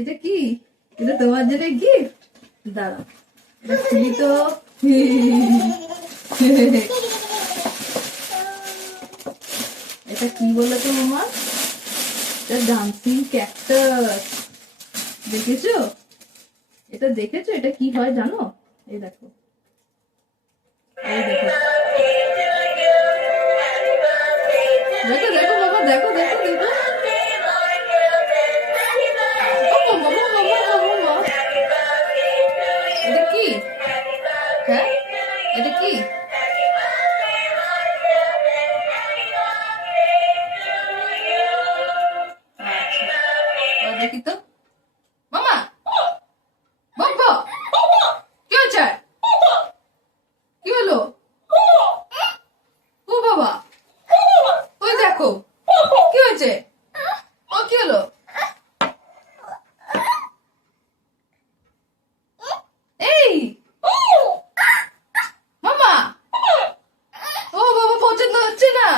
এটা কি? এটা তোমার জন্য গিফট। দাঁড়া, এটা খুলি তো। এটা কি বলে তো মামা? এটা ডান্সিং ক্যাকটাস। দেখেছো? এটা দেখেছো? এটা কি হয় জানো? এই দেখো, এই দেখো, দেখো দেখো বাবা, দেখো দেখো দেখো। ও মামা মামা মামা মামা, এটা কি? হ্যাঁ, এটা কি? আচ্ছা, দেখি তো মামা। বাবা, কি হচ্ছে? কি হলো? ও বাবা, ওই দেখো, কি হয়েছে? ও কি হলো? এই মামা, ও বাবা, পছন্দ হচ্ছে না।